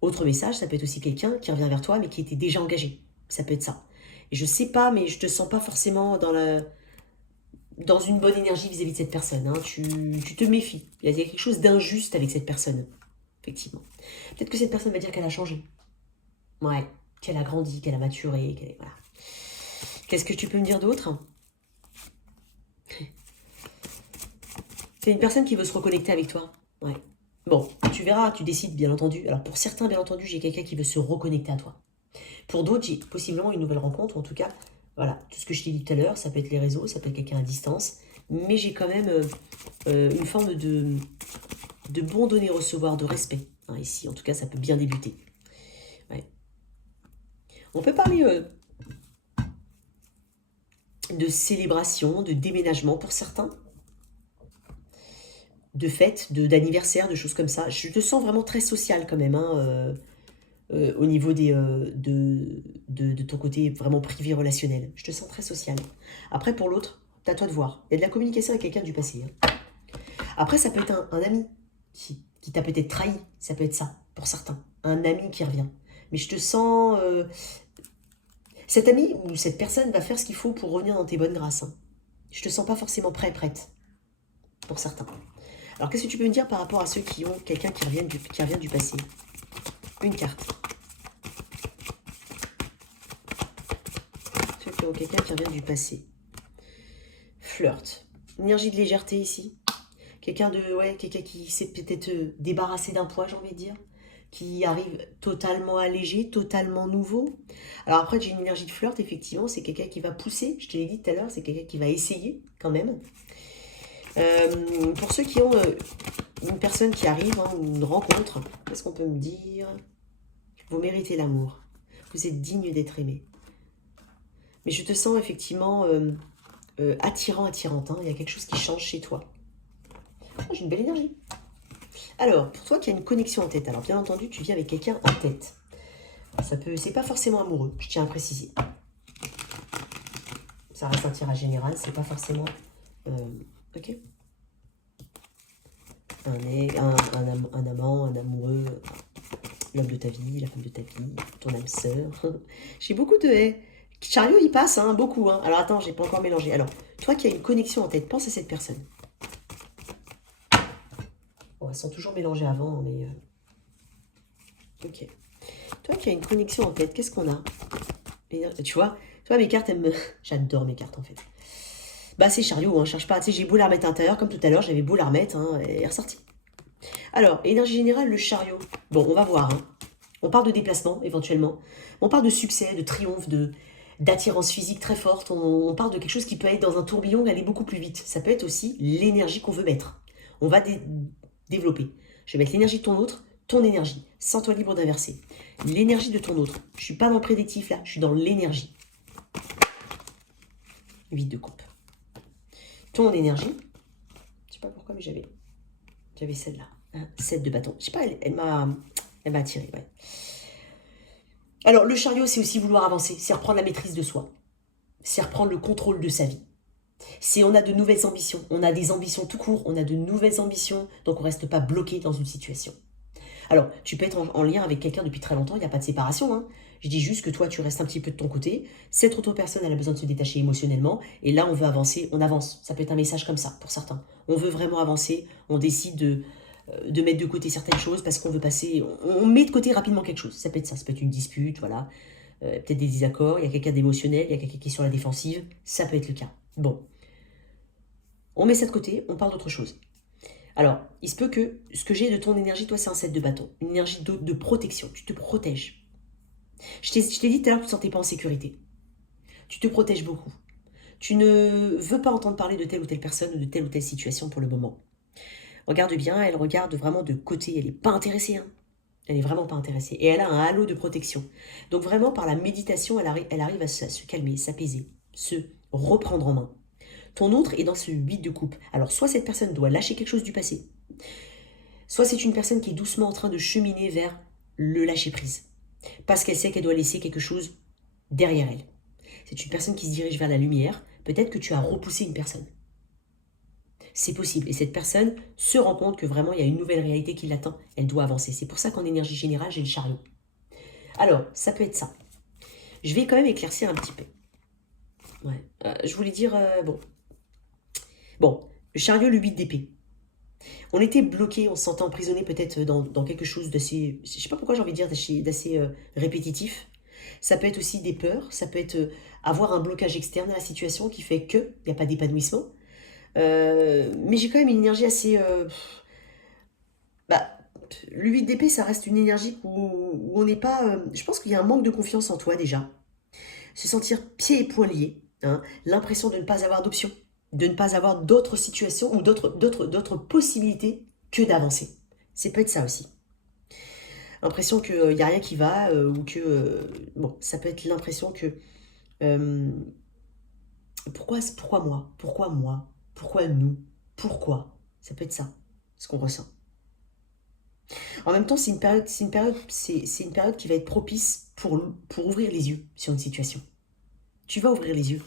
Autre message, ça peut être aussi quelqu'un qui revient vers toi, mais qui était déjà engagé. Ça peut être ça. Et je sais pas, mais je te sens pas forcément dans une bonne énergie vis-à-vis de cette personne. Hein. Tu te méfies. Il y a quelque chose d'injuste avec cette personne. Effectivement. Peut-être que cette personne va dire qu'elle a changé. Ouais, qu'elle a grandi, qu'elle a maturé. Voilà. Qu'est-ce que tu peux me dire d'autre? C'est une personne qui veut se reconnecter avec toi. Ouais. Bon, tu verras, tu décides, bien entendu. Alors, pour certains, bien entendu, j'ai quelqu'un qui veut se reconnecter à toi. Pour d'autres, j'ai possiblement une nouvelle rencontre. En tout cas, voilà, tout ce que je t'ai dit tout à l'heure, ça peut être les réseaux, ça peut être quelqu'un à distance. Mais j'ai quand même une forme de bon donner-recevoir, de respect. Hein, ici, en tout cas, ça peut bien débuter. Ouais. On peut parler de célébration, de déménagement pour certains. De fêtes, d'anniversaires, de choses comme ça. Je te sens vraiment très social quand même, hein, au niveau de ton côté vraiment privé relationnel. Je te sens très social. Après, pour l'autre, c'est à toi de voir. Il y a de la communication avec quelqu'un du passé. Hein. Après, ça peut être un ami qui t'a peut-être trahi. Ça peut être ça, pour certains. Un ami qui revient. Mais je te sens... cet ami ou cette personne va faire ce qu'il faut pour revenir dans tes bonnes grâces. Hein. Je te sens pas forcément prête, pour certains. Alors, qu'est-ce que tu peux me dire par rapport à ceux qui ont quelqu'un qui revient du passé? Une carte. qui ont quelqu'un qui revient du passé. Flirt. Énergie de légèreté ici. Quelqu'un quelqu'un qui s'est peut-être débarrassé d'un poids, j'ai envie de dire. Qui arrive totalement allégé, totalement nouveau. Alors après, j'ai une énergie de flirt, effectivement, c'est quelqu'un qui va pousser. Je te l'ai dit tout à l'heure, c'est quelqu'un qui va essayer quand même. Pour ceux qui ont une personne qui arrive, hein, une rencontre, qu'est-ce qu'on peut me dire? Vous méritez l'amour. Vous êtes digne d'être aimé. Mais je te sens effectivement attirant, attirante. Hein. Il y a quelque chose qui change chez toi. J'ai une belle énergie. Alors, pour toi qui as une connexion en tête, alors bien entendu, tu viens avec quelqu'un en tête. C'est pas forcément amoureux, je tiens à préciser. Ça reste un tirage général, c'est pas forcément... ok. Un amant, un amoureux, l'homme de ta vie, la femme de ta vie, ton âme sœur. J'ai beaucoup de... Chariot, il passe, hein, beaucoup. Hein. Alors attends, j'ai pas encore mélangé. Alors, toi qui as une connexion en tête, pense à cette personne. Bon, elles sont toujours mélangées avant, mais... Ok. Toi qui as une connexion en tête, qu'est-ce qu'on a? Tu vois, mes cartes, elles me... J'adore mes cartes, en fait. Bah, c'est chariot, hein, cherche pas. Tu sais, j'ai beau la remettre à l'intérieur, comme tout à l'heure, j'avais beau la remettre, hein, elle est ressortie. Alors, énergie générale, le chariot. Bon, on va voir. Hein. On parle de déplacement, éventuellement. On parle de succès, de triomphe, d'attirance physique très forte. On parle de quelque chose qui peut être dans un tourbillon, aller beaucoup plus vite. Ça peut être aussi l'énergie qu'on veut mettre. On va développer. Je vais mettre l'énergie de ton autre, ton énergie. Sens-toi libre d'inverser. L'énergie de ton autre. Je ne suis pas dans le prédictif là, je suis dans l'énergie. 8 de coupe. Ton énergie. Je ne sais pas pourquoi, mais j'avais celle-là. 7 de bâton. Je sais pas, elle m'a attiré. Ouais. Alors, le chariot, c'est aussi vouloir avancer. C'est reprendre la maîtrise de soi. C'est reprendre le contrôle de sa vie. On a de nouvelles ambitions. On a des ambitions tout court. On a de nouvelles ambitions. Donc, on ne reste pas bloqué dans une situation. Alors, tu peux être en lien avec quelqu'un depuis très longtemps. Il n'y a pas de séparation. Hein. Je dis juste que toi, tu restes un petit peu de ton côté. Cette autre personne, elle a besoin de se détacher émotionnellement. Et là, on veut avancer. On avance. Ça peut être un message comme ça pour certains. On veut vraiment avancer. On décide de mettre de côté certaines choses parce qu'on veut passer... On met de côté rapidement quelque chose. Ça peut être ça. Ça peut être une dispute, voilà. Peut-être des désaccords. Il y a quelqu'un d'émotionnel. Il y a quelqu'un qui est sur la défensive. Ça peut être le cas. Bon. On met ça de côté. On parle d'autre chose. Alors, il se peut que ce que j'ai de ton énergie, toi, c'est un 7 de bâton. Une énergie de protection. Tu te protèges. Je t'ai dit tout à l'heure que tu ne te sentais pas en sécurité. Tu te protèges beaucoup. Tu ne veux pas entendre parler de telle ou telle personne ou de telle ou telle situation pour le moment. Regarde bien, elle regarde vraiment de côté. Elle n'est pas intéressée. Hein. Elle n'est vraiment pas intéressée. Et elle a un halo de protection. Donc vraiment, par la méditation, elle arrive à se calmer, s'apaiser, se reprendre en main. Ton autre est dans ce 8 de coupe. Alors, soit cette personne doit lâcher quelque chose du passé, soit c'est une personne qui est doucement en train de cheminer vers le lâcher-prise. Parce qu'elle sait qu'elle doit laisser quelque chose derrière elle. C'est une personne qui se dirige vers la lumière. Peut-être que tu as repoussé une personne. C'est possible. Et cette personne se rend compte que vraiment, il y a une nouvelle réalité qui l'attend. Elle doit avancer. C'est pour ça qu'en énergie générale, j'ai le chariot. Alors, ça peut être ça. Je vais quand même éclaircir un petit peu. Ouais. Je voulais dire... Bon, le chariot, le 8 d'épée. On était bloqué, on se sentait emprisonné peut-être dans quelque chose d'assez... Je ne sais pas pourquoi j'ai envie de dire d'assez répétitif. Ça peut être aussi des peurs. Ça peut être avoir un blocage externe à la situation qui fait qu'il n'y a pas d'épanouissement. Mais j'ai quand même une énergie assez... le 8 d'épée, ça reste une énergie où on n'est pas... je pense qu'il y a un manque de confiance en toi déjà. Se sentir pieds et poings liés. Hein, l'impression de ne pas avoir d'option. De ne pas avoir d'autres situations ou d'autres possibilités que d'avancer. C'est peut être ça aussi. L'impression qu'il n'y a rien qui va ou que... bon, ça peut être l'impression que... pourquoi moi? Pourquoi moi? Pourquoi nous? Pourquoi? Ça peut être ça, ce qu'on ressent. En même temps, c'est une période qui va être propice pour ouvrir les yeux sur une situation. Tu vas ouvrir les yeux.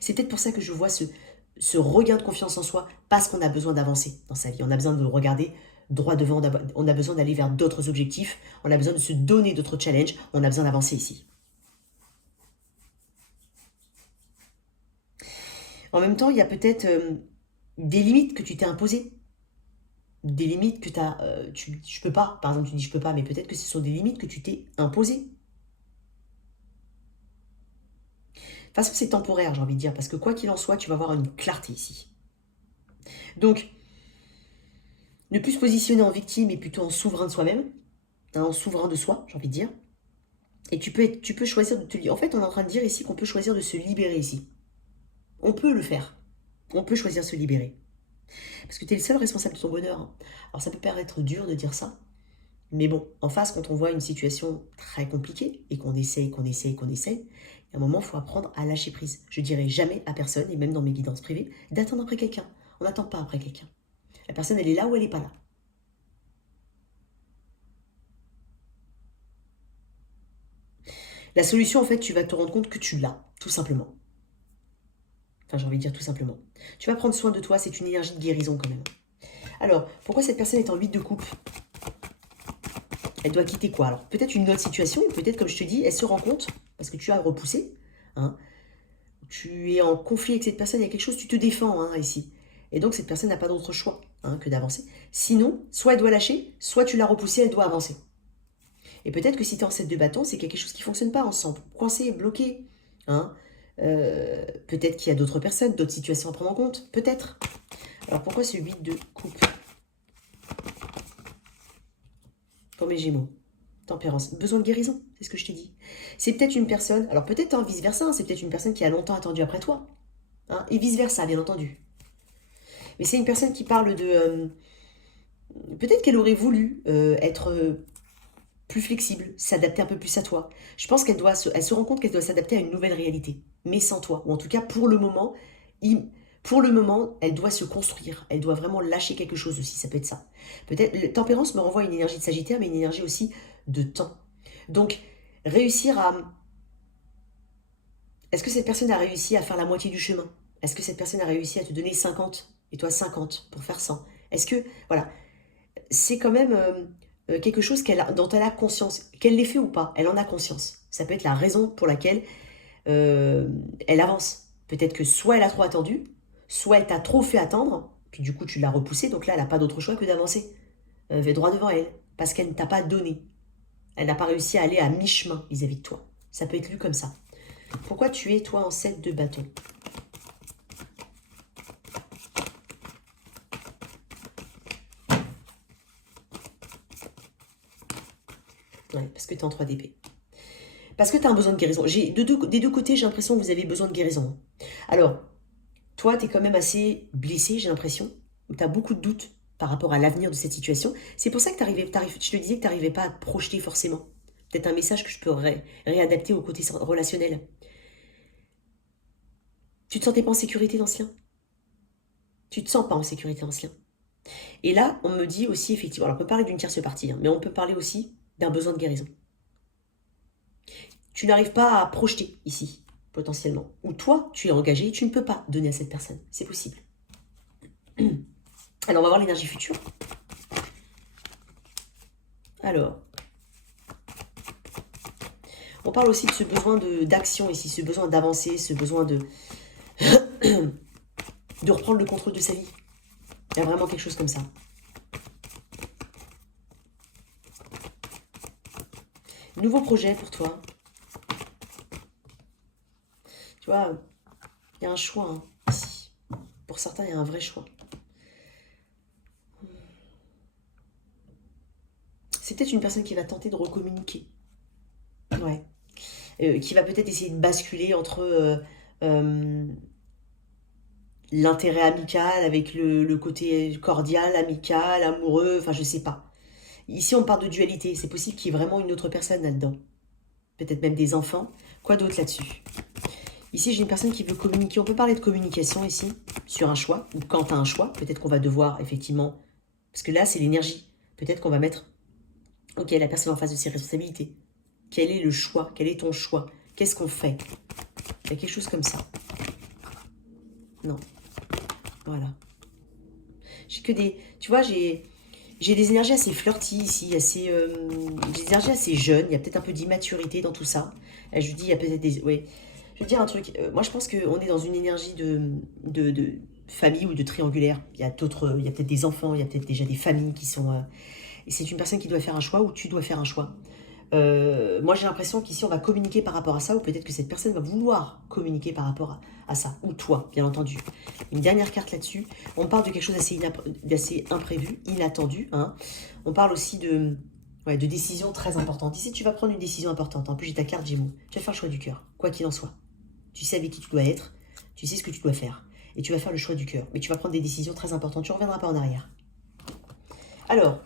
C'est peut-être pour ça que je vois ce regain de confiance en soi, parce qu'on a besoin d'avancer dans sa vie. On a besoin de regarder droit devant, on a besoin d'aller vers d'autres objectifs, on a besoin de se donner d'autres challenges, on a besoin d'avancer ici. En même temps, il y a peut-être des limites que tu t'es imposées. Des limites que je peux pas, par exemple tu dis je peux pas, mais peut-être que ce sont des limites que tu t'es imposées. toute façon, c'est temporaire, j'ai envie de dire, parce que quoi qu'il en soit, tu vas avoir une clarté ici. Donc, ne plus se positionner en victime, mais plutôt en souverain de soi-même, hein, en souverain de soi, j'ai envie de dire. Et tu peux choisir de te libérer. En fait, on est en train de dire ici qu'on peut choisir de se libérer ici. On peut le faire. On peut choisir de se libérer. Parce que tu es le seul responsable de ton bonheur. Hein. Alors, ça peut paraître dur de dire ça. Mais bon, en face, quand on voit une situation très compliquée et qu'on essaye, il y a un moment, il faut apprendre à lâcher prise. Je dirais jamais à personne, et même dans mes guidances privées, d'attendre après quelqu'un. On n'attend pas après quelqu'un. La personne, elle est là ou elle n'est pas là. La solution, en fait, tu vas te rendre compte que tu l'as, tout simplement. Enfin, j'ai envie de dire tout simplement. Tu vas prendre soin de toi, c'est une énergie de guérison quand même. Alors, pourquoi cette personne est en 8 de coupe? Elle doit quitter quoi? Alors, peut-être une autre situation, peut-être, comme je te dis, elle se rend compte, parce que tu as repoussé, hein, tu es en conflit avec cette personne, il y a quelque chose, tu te défends hein, ici. Et donc, cette personne n'a pas d'autre choix hein, que d'avancer. Sinon, soit elle doit lâcher, soit tu l'as repoussée, elle doit avancer. Et peut-être que si tu es en 7 de bâton, c'est quelque chose qui ne fonctionne pas ensemble. Coincé, bloqué. Hein. Peut-être qu'il y a d'autres personnes, d'autres situations à prendre en compte. Peut-être. Alors, pourquoi ce 8 de coupe? Pour mes Gémeaux. Tempérance. Besoin de guérison, c'est ce que je t'ai dit. C'est peut-être une personne, alors peut-être hein, vice-versa, hein, c'est peut-être une personne qui a longtemps attendu après toi. Hein, et vice-versa, bien entendu. Mais c'est une personne qui parle de... peut-être qu'elle aurait voulu être plus flexible, s'adapter un peu plus à toi. Je pense qu'elle elle se rend compte qu'elle doit s'adapter à une nouvelle réalité, mais sans toi. Ou en tout cas, pour le moment, elle doit se construire. Elle doit vraiment lâcher quelque chose aussi, ça peut être ça. Peut-être, tempérance me renvoie à une énergie de Sagittaire, mais une énergie aussi de temps. Donc, réussir à... Est-ce que cette personne a réussi à faire la moitié du chemin? Est-ce que cette personne a réussi à te donner 50 et toi 50 pour faire 100? Est-ce que, voilà, c'est quand même quelque chose dont elle a conscience. Qu'elle l'ait fait ou pas, elle en a conscience. Ça peut être la raison pour laquelle elle avance. Peut-être que soit elle a trop attendu, soit elle t'a trop fait attendre, puis du coup tu l'as repoussé, donc là elle n'a pas d'autre choix que d'avancer droit devant elle, parce qu'elle ne t'a pas donné. Elle n'a pas réussi à aller à mi-chemin vis-à-vis de toi. Ça peut être lu comme ça. Pourquoi tu es, toi, en 7 de bâton? Ouais, parce que tu es en 3 d'épée. Parce que tu as un besoin de guérison. Des deux côtés, j'ai l'impression que vous avez besoin de guérison. Alors, toi, tu es quand même assez blessé, j'ai l'impression. Tu as beaucoup de doutes par rapport à l'avenir de cette situation. C'est pour ça que je te disais que tu n'arrivais pas à te projeter forcément. Peut-être un message que je peux réadapter au côté relationnel. Tu te sentais pas en sécurité, l'ancien? Tu te sens pas en sécurité, l'ancien? Et là, on me dit aussi, effectivement, alors on peut parler d'une tierce partie, hein, mais on peut parler aussi d'un besoin de guérison. Tu n'arrives pas à projeter ici, potentiellement. Ou toi, tu es engagé et tu ne peux pas donner à cette personne. C'est possible. Alors, on va voir l'énergie future. Alors, on parle aussi de ce besoin d'action ici, ce besoin d'avancer, ce besoin de reprendre le contrôle de sa vie. Il y a vraiment quelque chose comme ça. Nouveau projet pour toi. Tu vois, il y a un choix hein, ici. Pour certains, il y a un vrai choix. C'est peut-être une personne qui va tenter de recommuniquer. Ouais. Qui va peut-être essayer de basculer entre l'intérêt amical avec le côté cordial, amical, amoureux, enfin je sais pas. Ici on parle de dualité, c'est possible qu'il y ait vraiment une autre personne là-dedans. Peut-être même des enfants. Quoi d'autre là-dessus? Ici j'ai une personne qui veut communiquer, on peut parler de communication ici, sur un choix, ou quand tu as un choix, peut-être qu'on va devoir effectivement, parce que là c'est l'énergie, peut-être qu'on va mettre, ok la personne en face de ses responsabilités. Quel est le choix? Quel est ton choix? Qu'est-ce qu'on fait? Il y a quelque chose comme ça. Non. Voilà. J'ai que des... Tu vois, j'ai des énergies assez flirty ici, assez... des énergies assez jeunes. Il y a peut-être un peu d'immaturité dans tout ça. Je vous dis, il y a peut-être des... Ouais. Je veux dire un truc. Moi, je pense qu'on est dans une énergie de famille ou de triangulaire. Il y a peut-être des enfants, il y a peut-être déjà des familles qui sont... et c'est une personne qui doit faire un choix ou tu dois faire un choix. Moi, j'ai l'impression qu'ici, on va communiquer par rapport à ça, ou peut-être que cette personne va vouloir communiquer par rapport à ça, ou toi, bien entendu. Une dernière carte là-dessus. On parle de quelque chose d'assez imprévu, inattendu. Hein. On parle aussi de décisions très importantes. Ici, tu vas prendre une décision importante. En plus, j'ai ta carte Gémeaux. Tu vas faire le choix du cœur, quoi qu'il en soit. Tu sais avec qui tu dois être, tu sais ce que tu dois faire. Et tu vas faire le choix du cœur. Mais tu vas prendre des décisions très importantes. Tu ne reviendras pas en arrière. Alors,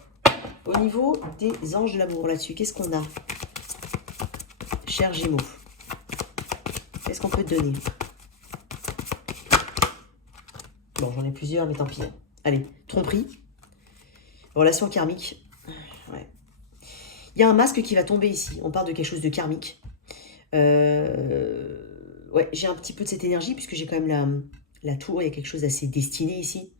au niveau des anges de l'amour là-dessus, qu'est-ce qu'on a? Cher Gémeaux, qu'est-ce qu'on peut te donner? Bon, j'en ai plusieurs, mais tant pis. Allez, tromperie. Relation karmique. Ouais. Il y a un masque qui va tomber ici. On parle de quelque chose de karmique. Ouais, j'ai un petit peu de cette énergie, puisque j'ai quand même la tour. Il y a quelque chose d'assez destiné ici.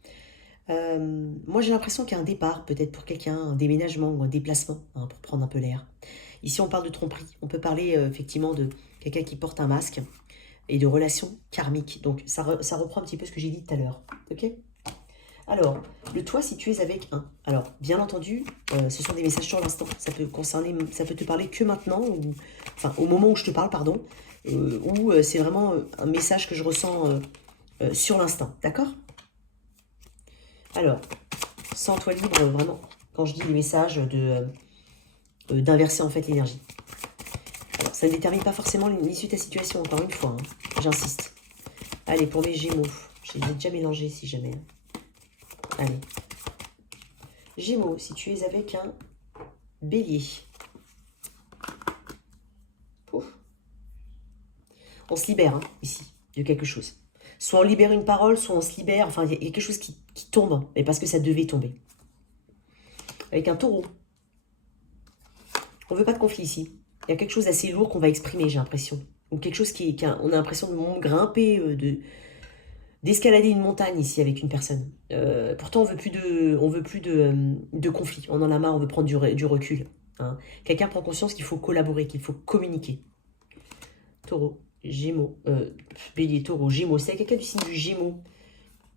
Moi, j'ai l'impression qu'il y a un départ, peut-être pour quelqu'un, un déménagement ou un déplacement, hein, pour prendre un peu l'air. Ici, on parle de tromperie. On peut parler effectivement de quelqu'un qui porte un masque et de relations karmiques. Donc, ça reprend un petit peu ce que j'ai dit tout à l'heure. Ok? Alors, le toi, si tu es avec un. Alors, bien entendu, ce sont des messages sur l'instant. Ça peut te parler que maintenant, ou, enfin, au moment où je te parle, pardon, ou c'est vraiment un message que je ressens sur l'instant. D'accord? Alors, sens-toi libre, vraiment, quand je dis les messages, d'inverser en fait l'énergie. Alors, ça ne détermine pas forcément l'issue de ta situation, encore une fois, hein, j'insiste. Allez, pour mes Gémeaux, je les ai déjà mélangés si jamais. Allez. Gémeaux, si tu es avec un Bélier. Pouf. On se libère, hein, ici, de quelque chose. Soit on libère une parole, soit on se libère. Enfin, il y a quelque chose qui tombe, mais parce que ça devait tomber. Avec un Taureau. On ne veut pas de conflit ici. Il y a quelque chose d'assez lourd qu'on va exprimer, j'ai l'impression. Ou quelque chose on a l'impression de grimper, d'escalader une montagne ici avec une personne. Pourtant, on veut plus de conflit. On en a marre, on veut prendre du recul. Hein. Quelqu'un prend conscience qu'il faut collaborer, qu'il faut communiquer. Taureau, Gémeaux, Bélier, Taureau, Gémeaux. C'est quelqu'un du signe du Gémeaux.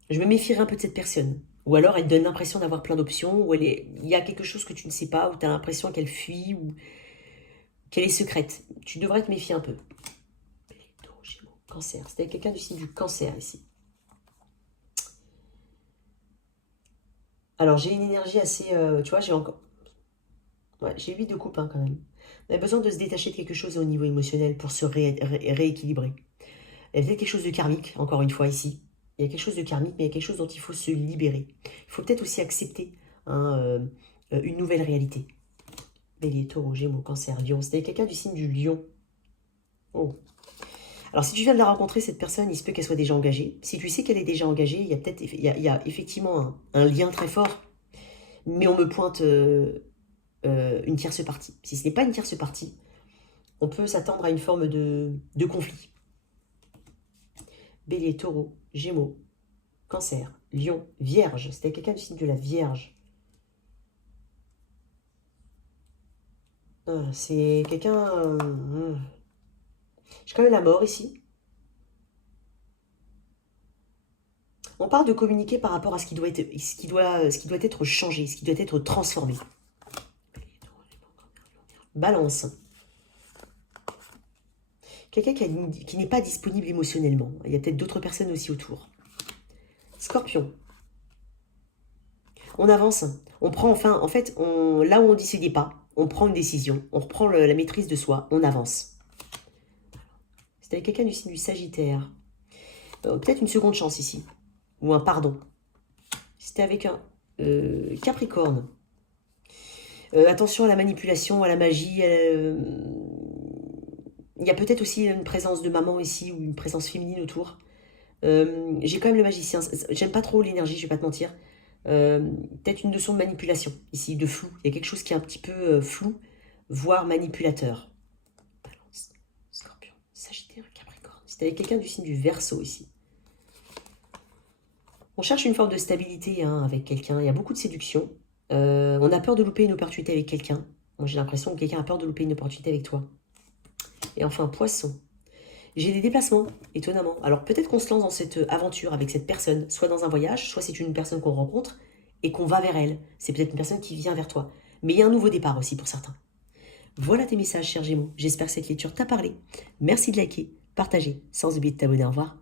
Je me méfierais un peu de cette personne. Ou alors, elle donne l'impression d'avoir plein d'options, ou il y a quelque chose que tu ne sais pas, ou tu as l'impression qu'elle fuit, ou qu'elle est secrète. Tu devrais te méfier un peu. Bélier, Taureau, Gémeaux, Cancer. C'était quelqu'un du signe du Cancer ici. Alors, j'ai une énergie assez... tu vois, j'ai encore... Ouais, j'ai 8 de coupe, hein, quand même. On a besoin de se détacher de quelque chose au niveau émotionnel pour se rééquilibrer. Il y a peut-être quelque chose de karmique, encore une fois, ici. Il y a quelque chose de karmique, mais il y a quelque chose dont il faut se libérer. Il faut peut-être aussi accepter hein, une nouvelle réalité. Bélier, Taureau, Gémeaux, Cancer, Lion. C'était quelqu'un du signe du Lion. Oh. Alors, si tu viens de la rencontrer, cette personne, il se peut qu'elle soit déjà engagée. Si tu sais qu'elle est déjà engagée, il y a peut-être, il y a effectivement un lien très fort. Mais on me pointe une tierce partie. Si ce n'est pas une tierce partie, on peut s'attendre à une forme de conflit. Bélier, Taureau, Gémeaux, Cancer, Lion, Vierge. C'était quelqu'un du signe de la Vierge. C'est quelqu'un... J'ai quand même la mort ici. On parle de communiquer par rapport à ce qui doit être changé, ce qui doit être transformé. Balance. Quelqu'un qui n'est pas disponible émotionnellement. Il y a peut-être d'autres personnes aussi autour. Scorpion. On avance. On prend enfin... En fait, là où on dit c'est des pas, on prend une décision. On reprend la maîtrise de soi. On avance. C'était quelqu'un du signe du Sagittaire. Peut-être une seconde chance ici. Ou un pardon. C'était avec un Capricorne. Attention à la manipulation, à la magie. Il y a peut-être aussi une présence de maman ici, ou une présence féminine autour. J'ai quand même le magicien. J'aime pas trop l'énergie, je vais pas te mentir. Peut-être une notion de manipulation ici, de flou. Il y a quelque chose qui est un petit peu flou, voire manipulateur. Balance, Scorpion, Sagittaire, Capricorne. C'est avec quelqu'un du signe du Verseau ici. On cherche une forme de stabilité hein, avec quelqu'un. Il y a beaucoup de séduction. On a peur de louper une opportunité avec quelqu'un. Moi, j'ai l'impression que quelqu'un a peur de louper une opportunité avec toi. Et enfin, Poisson. J'ai des déplacements, étonnamment. Alors, peut-être qu'on se lance dans cette aventure avec cette personne, soit dans un voyage, soit c'est une personne qu'on rencontre et qu'on va vers elle. C'est peut-être une personne qui vient vers toi. Mais il y a un nouveau départ aussi pour certains. Voilà tes messages, cher Gémeaux. J'espère que cette lecture t'a parlé. Merci de liker, partager, sans oublier de t'abonner. Au revoir.